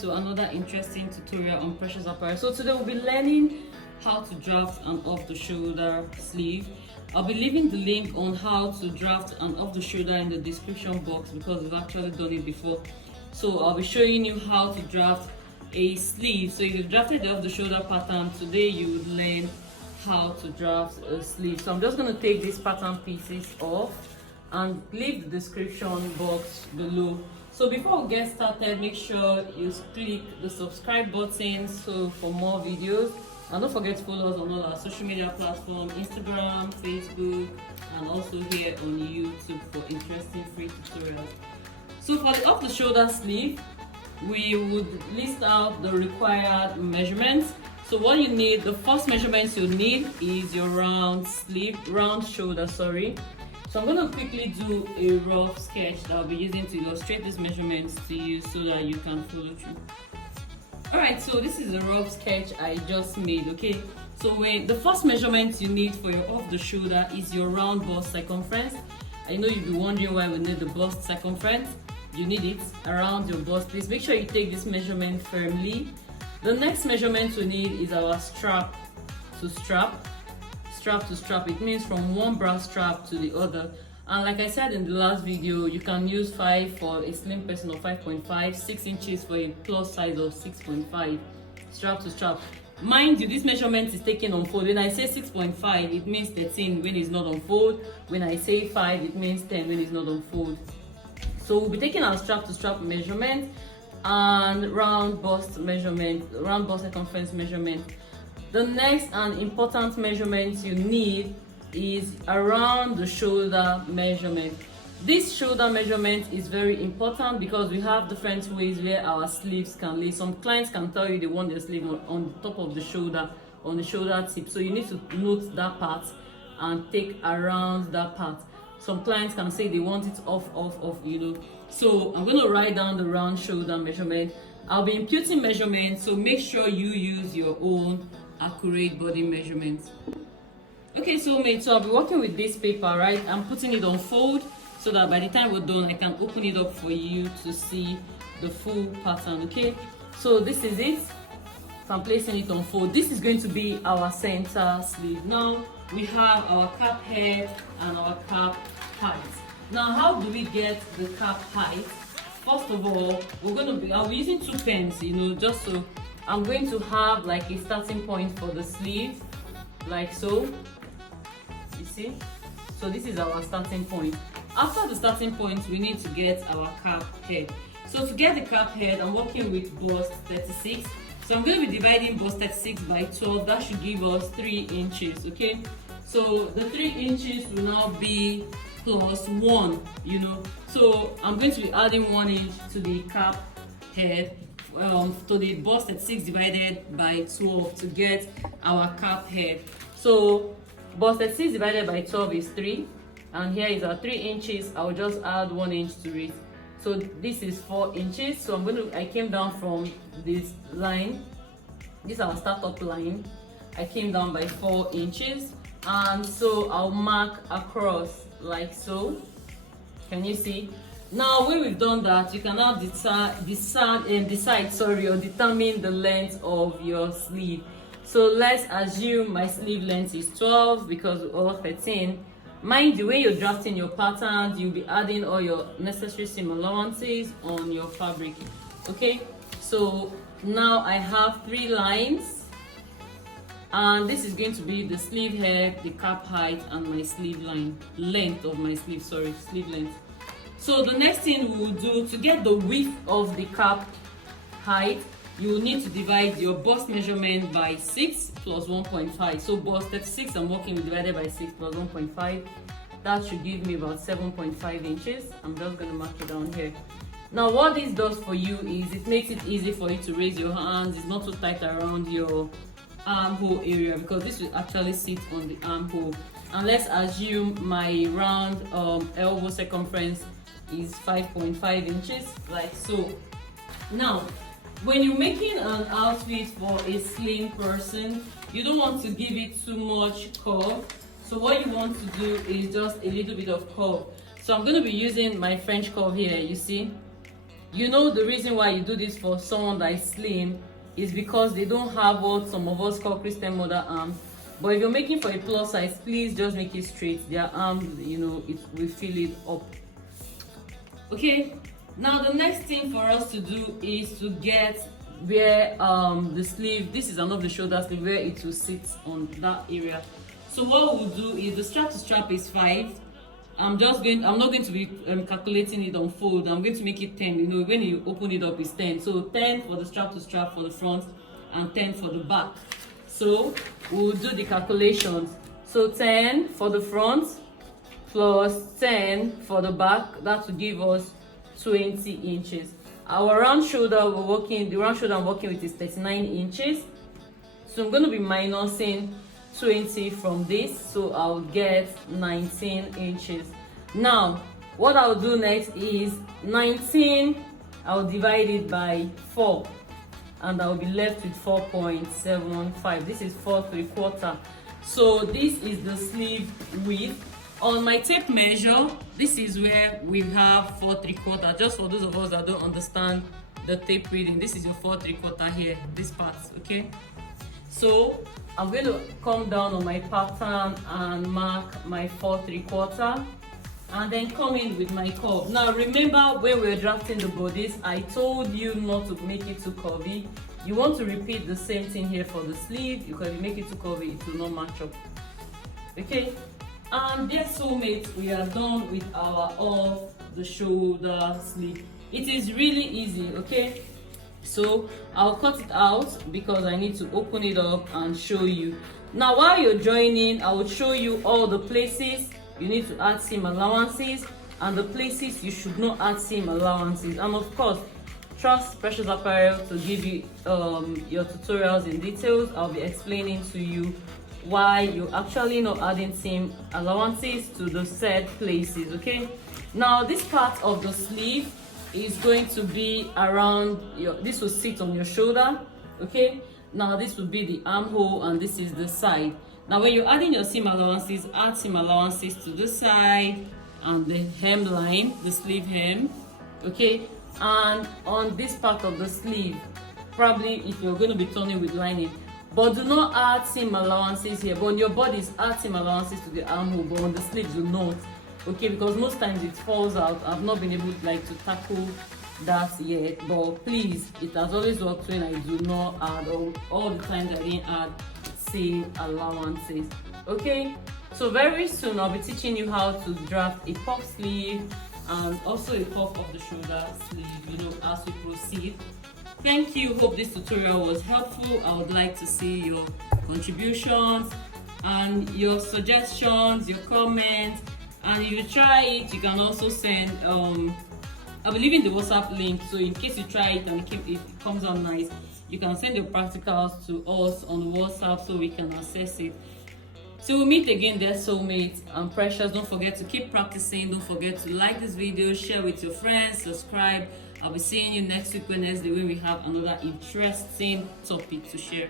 to another interesting tutorial on precious apparel. So today we'll be learning how to draft an off-the-shoulder sleeve. I'll be leaving the link on how to draft an off-the-shoulder in the description box because we've actually done it before. So I'll be showing you how to draft a sleeve. So if you've drafted the off-the-shoulder pattern, today you would learn how to draft a sleeve. So I'm just going to take these pattern pieces off and leave the description box below. So before we get started, make sure you click the subscribe button for more videos, and don't forget to follow us on all our social media platforms, Instagram, Facebook, and also here on YouTube for interesting free tutorials. So for the off-the-shoulder sleeve, we would list out the required measurements. So what you need, the first measurements you need is your round shoulder. So I'm going to quickly do a rough sketch that I'll be using to illustrate these measurements to you so that you can follow through. Alright, so this is a rough sketch I just made, okay? So the first measurement you need for your off-the-shoulder is your round bust circumference. I know you'll be wondering why we need the bust circumference. You need it around your bust. Please make sure you take this measurement firmly. The next measurement we need is our strap to strap. It means from one bra strap to the other, and like I said in the last video, you can use 5 for a slim person of 5.5, 6 inches for a plus size of 6.5. strap to strap, mind you, this measurement is taken on fold. When I say 6.5, it means 13 when it's not on fold. When I say 5, it means 10 when it's not on fold. So we'll be taking our strap to strap measurement and round bust circumference measurement. The next and important measurement you need is around the shoulder measurement. This shoulder measurement is very important because we have different ways where our sleeves can lay. Some clients can tell you they want their sleeve on the top of the shoulder, on the shoulder tip. So you need to note that part and take around that part. Some clients can say they want it off, So I'm going to write down the round shoulder measurement. I'll be imputing measurements, so make sure you use your own accurate body measurements. Okay, so I'll be working with this paper, right? I'm putting it on fold so that by the time we're done, I can open it up for you to see the full pattern, okay? So this is it. So I'm placing it on fold. This is going to be our center sleeve. Now we have our cap head and our cap height. Now how do we get the cap height? First of all, I'll be using 2 pens, just so I'm going to have like a starting point for the sleeve, like so. You see? So this is our starting point. After the starting point, we need to get our cap head. So to get the cap head, I'm working with bust 36. So I'm going to be dividing bust 36 by 12. That should give us 3 inches, okay? So the 3 inches will now be plus 1, So I'm going to be adding 1 inch to the cap head, to the bust 36 divided by 12 to get our cap head. So bust 36 divided by 12 is 3, and here is our 3 inches. I'll just add 1 inch to it. So this is 4 inches. So I came down from this line. This is our startup line. I came down by 4 inches, and so I'll mark across like so. Can you see? Now when we've done that, you can now determine the length of your sleeve. So let's assume my sleeve length is 12 because or 13. Mind you, when you're drafting your patterns, you'll be adding all your necessary seam allowances on your fabric. Okay, so now I have 3 lines, and this is going to be the sleeve head, the cap height, and my sleeve length of my sleeve, sleeve length. So the next thing we will do to get the width of the cap height, you will need to divide your bust measurement by 6 plus 1.5. So bust 36, I'm working with divided by 6 plus 1.5. That should give me about 7.5 inches. I'm just going to mark it down here. Now what this does for you is it makes it easy for you to raise your hands. It's not too tight around your armhole area because this will actually sit on the armhole. And let's assume my round elbow circumference is 5.5 inches, like so. Now when you're making an outfit for a slim person, you don't want to give it too much curve. So what you want to do is just a little bit of curve. So I'm going to be using my French curve here, you see. You know the reason why you do this for someone that is slim is because they don't have what some of us call Christian mother arms. But if you're making for a plus size, please just make it straight. Their arms, you know, it will fill it up. Okay, now the next thing for us to do is to get where the sleeve, this is an off the shoulder sleeve, where it will sit on that area. So what we'll do is the strap to strap is 5. I'm not going to be calculating it on fold. I'm going to make it 10. You know, when you open it up, it's 10. So 10 for the strap to strap for the front and 10 for the back. So we'll do the calculations. So 10 for the front plus 10 for the back. That will give us 20 inches. Our round shoulder the round shoulder I'm working with is 39 inches. So I'm going to be minusing 20 from this, so I'll get 19 inches. Now what I'll do next is 19, I'll divide it by 4 and I'll be left with 4.75. This is 4 3/4. So this is the sleeve width. On my tape measure, this is where we have 4 3/4. Just for those of us that don't understand the tape reading, this is your 4 3/4 here, this part. Okay, so I'm going to come down on my pattern and mark my 4 3/4 and then come in with my curve. Now remember, when we were drafting the bodies, I told you not to make it too curvy. You want to repeat the same thing here for the sleeve, because if you make it too curvy, it will not match up. Okay, and dear soulmates, we are done with our off the shoulder sleeve. It is really easy. Okay, so I'll cut it out because I need to open it up and show you. Now while you're joining, I will show you all the places you need to add seam allowances and the places you should not add seam allowances. And of course, trust Precious Apparel to give you your tutorials in details. I'll be explaining to you why you're actually not adding seam allowances to the said places. Okay, now this part of the sleeve is going to be around this will sit on your shoulder. Okay, now this will be the armhole and this is the side. Now when you're adding your seam allowances, add seam allowances to the side and the hemline, the sleeve hem. Okay, and on this part of the sleeve, probably if you're going to be turning with lining, but do not add seam allowances here. But on your bodies, add seam allowances to the armhole, but on the sleeves do not. Okay, because most times it falls out. I've not been able to tackle that yet, but please, it has always worked when I do not add, or all the times I didn't add seam allowances. Okay, so very soon I'll be teaching you how to draft a puff sleeve and also a puff of the shoulder sleeve, you know, as we proceed. Thank you. Hope this tutorial was helpful. I would like to see your contributions and your suggestions, your comments. And if you try it, you can also send I'll be leaving the WhatsApp link, so in case you try it and it comes out nice, you can send your practicals to us on WhatsApp so we can assess it. So we'll meet again, dear soulmates and precious. Don't forget to keep practicing. Don't forget to like this video, share with your friends, subscribe. I'll be seeing you next week Wednesday when we have another interesting topic to share.